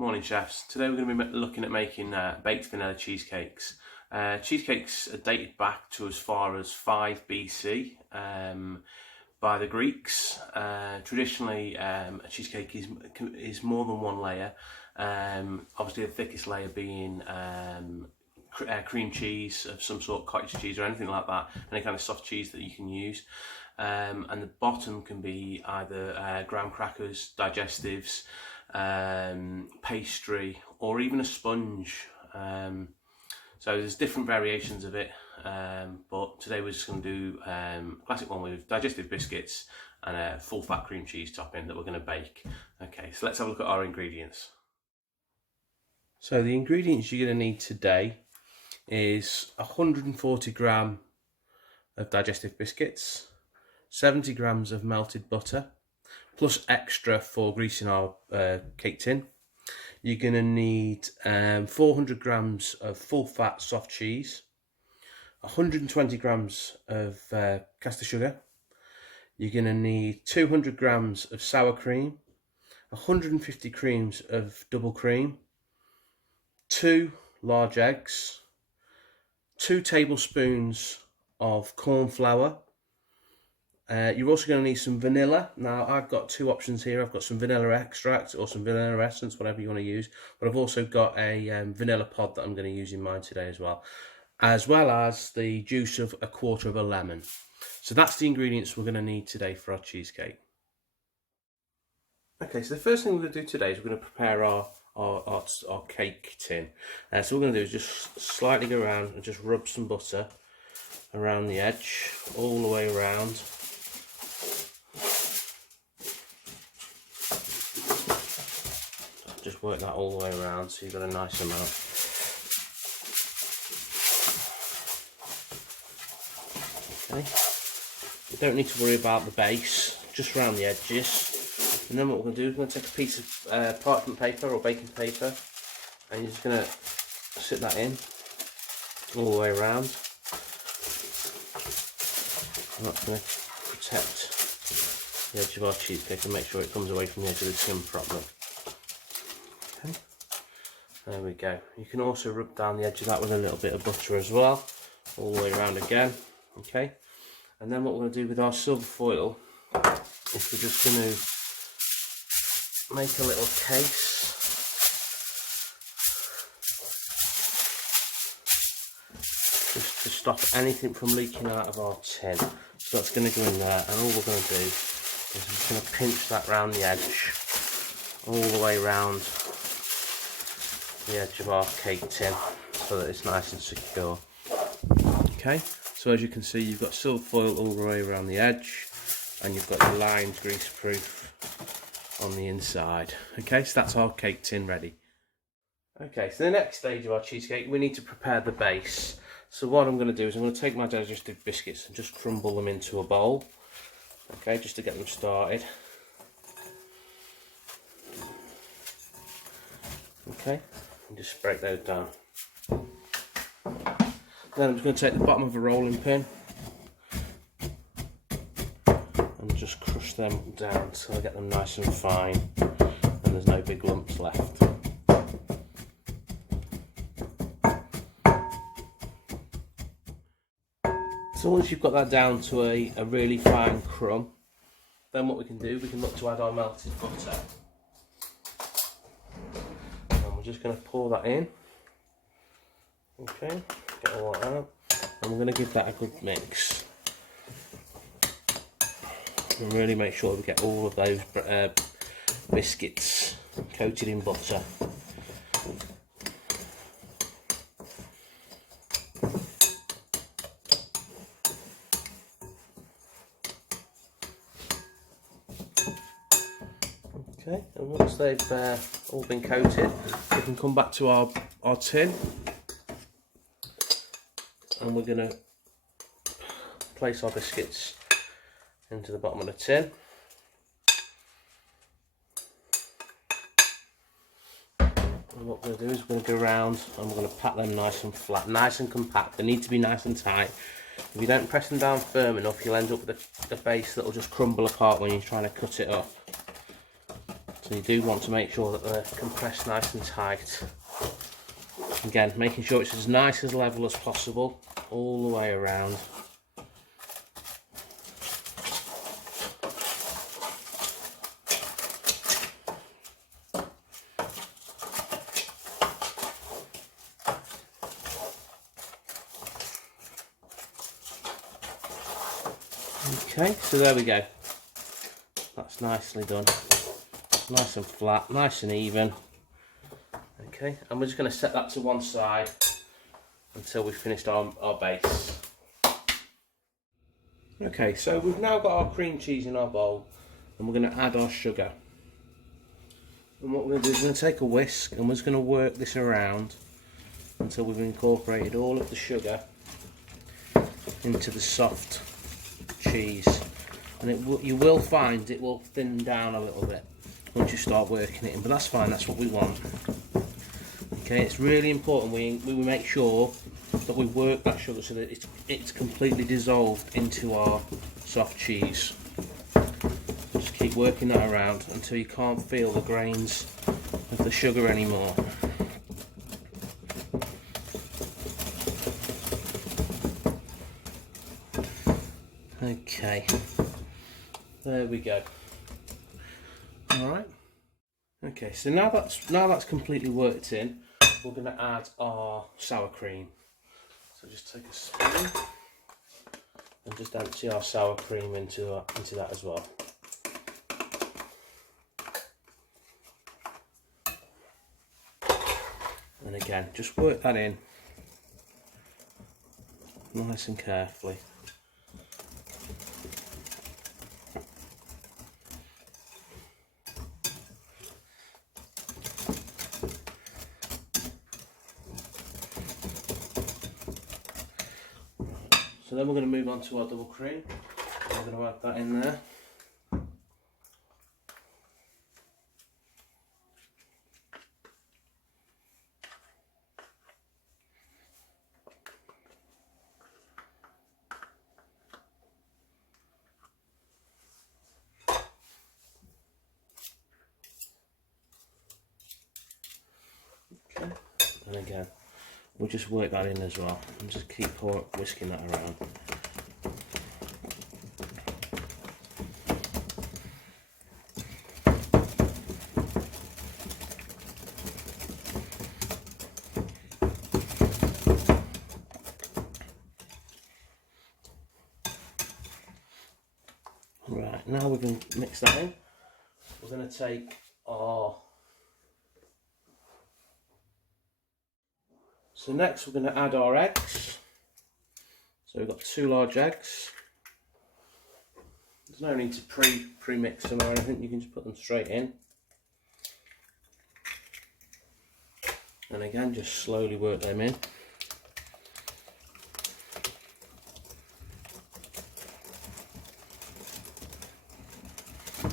Morning chefs. Today we're going to be looking at making baked vanilla cheesecakes. Cheesecakes are dated back to as far as 5 BC by the Greeks. Traditionally a cheesecake is more than one layer, obviously the thickest layer being cream cheese of some sort, cottage cheese or anything like that, any kind of soft cheese that you can use. And the bottom can be either graham crackers, digestives, pastry, or even a sponge. So there's different variations of it, but today we're just going to do a classic one with digestive biscuits and a full fat cream cheese topping that we're going to bake. Okay, so let's have a look at our ingredients. So the ingredients you're going to need today is 140 gram of digestive biscuits, 70 grams of melted butter, plus extra for greasing our cake tin. You're going to need 400 grams of full fat soft cheese, 120 grams of caster sugar. You're going to need 200 grams of sour cream, 150 creams of double cream, 2 large eggs, 2 tablespoons of corn flour. You're also going to need some vanilla. Now I've got 2 options here. I've got some vanilla extract or some vanilla essence, whatever you want to use, but I've also got a vanilla pod that I'm going to use in mine today as well as the juice of 1/4 of a lemon. So that's the ingredients we're going to need today for our cheesecake. Okay, so the first thing we're going to do today is we're going to prepare our cake tin. So what we're going to do is just slightly go around and just rub some butter around the edge all the way around. Just work that all the way around so you've got a nice amount. Okay, you don't need to worry about the base, just around the edges. And then what we're going to do is we're going to take a piece of parchment paper or baking paper, and you're just going to sit that in all the way around. And that's going to protect the edge of our cheesecake and make sure it comes away from the edge of the tin properly. Okay. There we go. You can also rub down the edge of that with a little bit of butter as well, all the way around again. Okay, and then what we're going to do with our silver foil is we're just going to make a little case just to stop anything from leaking out of our tin. So that's going to go in there, and all we're going to do is I'm just going to pinch that round the edge all the way around the edge of our cake tin so that it's nice and secure. Okay, so as you can see, you've got silver foil all the way around the edge, and you've got your lined grease proof on the inside. Okay, so that's our cake tin ready. Okay, so the next stage of our cheesecake, we need to prepare the base. So what I'm going to do is I'm going to take my digestive biscuits and just crumble them into a bowl. Okay, just to get them started. Okay, and just break those down. Then I'm just going to take the bottom of a rolling pin and just crush them down so I get them nice and fine and there's no big lumps left. So once you've got that down to a really fine crumb, then what we can do, we can look to add our melted butter. And we're just going to pour that in. Okay, get all that out. And we're going to give that a good mix. And really make sure we get all of those biscuits coated in butter. Okay, and once they've all been coated, we can come back to our tin, and we're going to place our biscuits into the bottom of the tin. And what we're going to do is we're going to go around and we're going to pat them nice and flat, nice and compact. They need to be nice and tight. If you don't press them down firm enough, you'll end up with a base that will just crumble apart when you're trying to cut it up. So you do want to make sure that they're compressed nice and tight. Again, making sure it's as nice as level as possible all the way around. Okay, so there we go. That's nicely done. Nice and flat, nice and even. Okay, and we're just going to set that to one side until we've finished our base. Okay, so we've now got our cream cheese in our bowl and we're going to add our sugar. And what we're going to do is we're going to take a whisk and we're just going to work this around until we've incorporated all of the sugar into the soft cheese. And you will find it will thin down a little bit once you start working it in, but that's fine, that's what we want. Okay, it's really important we make sure that we work that sugar so that it's completely dissolved into our soft cheese. Just keep working that around until you can't feel the grains of the sugar anymore. Okay, there we go. All right. Okay, so now that's completely worked in, we're going to add our sour cream. So just take a spoon and just empty our sour cream into that as well. And again, just work that in nice and carefully. So then we're going to move on to our double cream. We're going to add that in there. Okay, and again, we'll just work that in as well and just keep whisking that around. Right, now we can mix that in. We're going to take our... So next we're going to add our eggs. So we've got 2 large eggs. There's no need to pre-mix them or anything, you can just put them straight in. And again, just slowly work them in.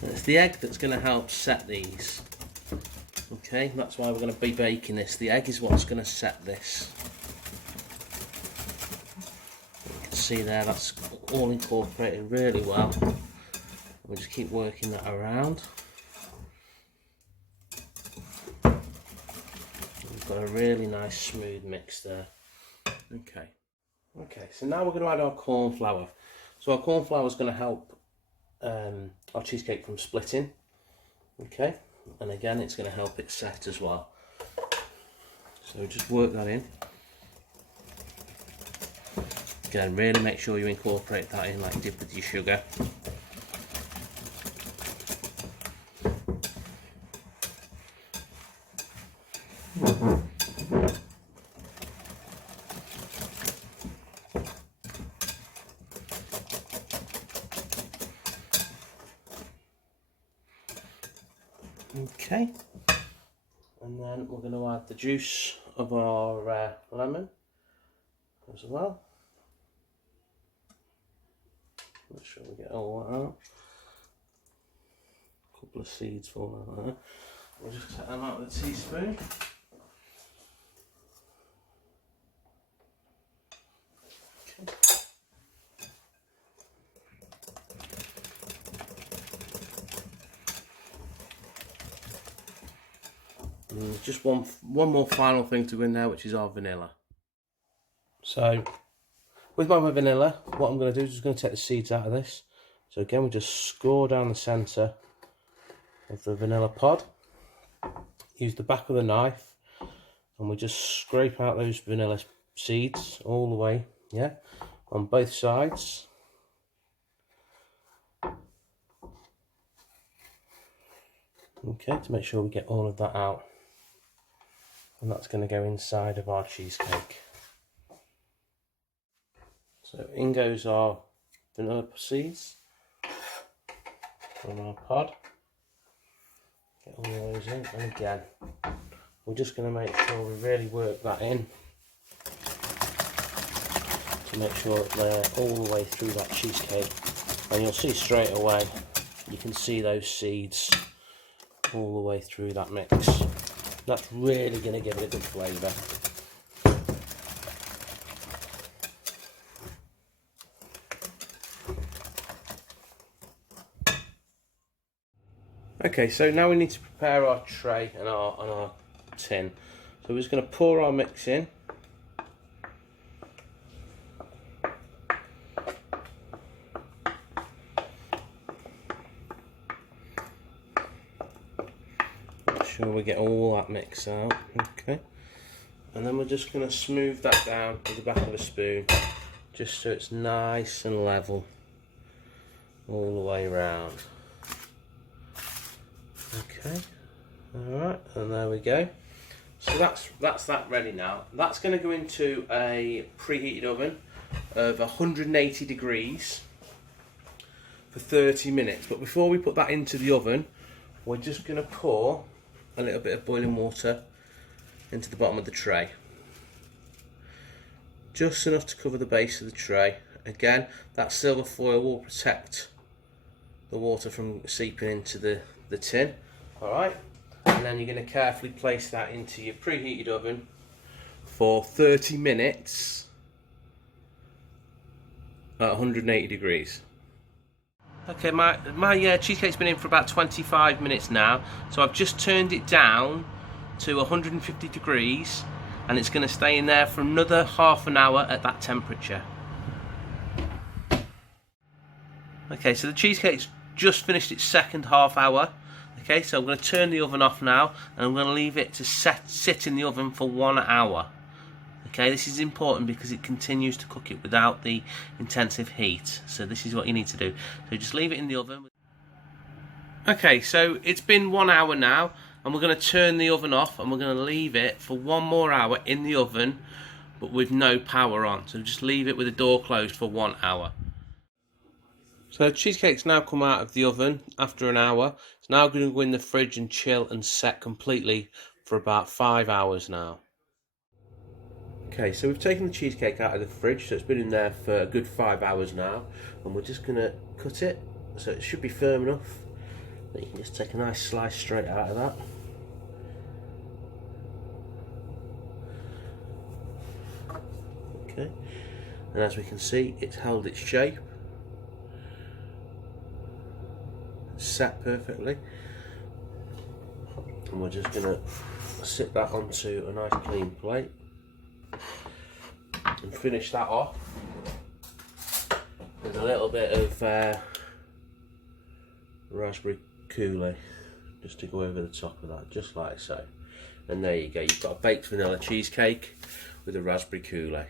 And it's the egg that's going to help set these. Okay, that's why we're going to be baking this. The egg is what's going to set this. You can see there, that's all incorporated really well. We'll just keep working that around. We've got a really nice smooth mix there. Okay, so now we're going to add our corn flour. So our corn flour is going to help our cheesecake from splitting. Okay, and again it's going to help it set as well. So just work that in. Again, really make sure you incorporate that in like you did with your sugar. Okay, and then we're going to add the juice of our lemon as well. Make sure we get all that out. A couple of seeds falling out there. We'll just take them out with a teaspoon. Okay. And just one more final thing to go in there, which is our vanilla. So with my vanilla, what I'm going to do is just going to take the seeds out of this. So again, we just score down the centre of the vanilla pod. Use the back of the knife, and we just scrape out those vanilla seeds all the way, yeah, on both sides. Okay, to make sure we get all of that out. And that's going to go inside of our cheesecake. So in goes our vanilla seeds from our pod. Get all those in, and again, we're just going to make sure we really work that in to make sure that they're all the way through that cheesecake. And you'll see straight away, you can see those seeds all the way through that mix. That's really going to give it a good flavour. Okay, so now we need to prepare our tray and our tin. So we're just going to pour our mix in. Make sure we get all that mix out. Okay, and then we're just going to smooth that down with the back of a spoon, just so it's nice and level all the way around. Okay, alright, and there we go. So that's that ready now. That's going to go into a preheated oven of 180 degrees for 30 minutes. But before we put that into the oven, we're just going to pour a little bit of boiling water into the bottom of the tray. Just enough to cover the base of the tray. Again, that silver foil will protect the water from seeping into the tin. Alright, and then you're going to carefully place that into your preheated oven for 30 minutes at 180 degrees. Okay, my cheesecake's been in for about 25 minutes now, so I've just turned it down to 150 degrees, and it's going to stay in there for another half an hour at that temperature. Okay, so the cheesecake's just finished its second half hour. Okay, so I'm going to turn the oven off now, and I'm going to leave it to sit in the oven for 1 hour. Okay, this is important because it continues to cook it without the intensive heat. So this is what you need to do. So just leave it in the oven. Okay, so it's been 1 hour now, and we're going to turn the oven off, and we're going to leave it for 1 more hour in the oven, but with no power on. So just leave it with the door closed for 1 hour. So the cheesecake's now come out of the oven after an hour. It's now going to go in the fridge and chill and set completely for about 5 hours now. Okay, so we've taken the cheesecake out of the fridge, so it's been in there for a good 5 hours now, and we're just going to cut it so it should be firm enough that you can just take a nice slice straight out of that. Okay, and as we can see, it's held its shape. Set perfectly, and we're just going to sit that onto a nice clean plate and finish that off with a little bit of raspberry coulis just to go over the top of that, just like so. And there you go, you've got a baked vanilla cheesecake with a raspberry coulis.